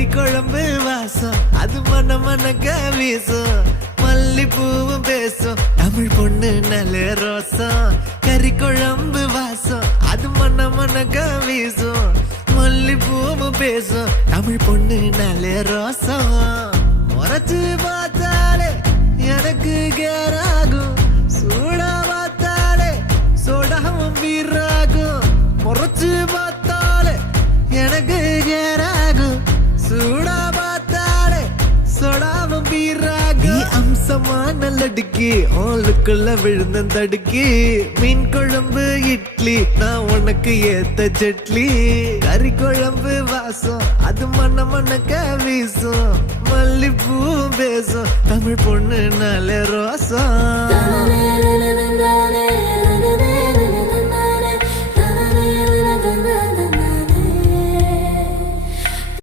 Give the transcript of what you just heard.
கறி குழம்பு வாசம். அது மன மனக்க வீசும். மல்லிப்பூவும் பேசும். தமிழ் பொண்ணு நல்ல ரோசம். கறி குழம்பு வாசம். அது மன மனக்க வீசும். மல்லிப்பூவும் பேசும். தமிழ் பொண்ணு நல்ல ரோசம். முறைச்சு பார்த்தாலே எனக்கு கேரா அம்சமான லடுக்கி ஹாலுக்குள்ள விழுந்த தடுக்கி மீன் குழம்பு இட்லி நான் உனக்கு ஏத்த செட்லி கறி குழம்பு வாசம் அது மண்ண மண்ணக்க வீசும் மல்லிப்பூ பேசும் தமிழ் பொண்ணு நல்ல ரோசம்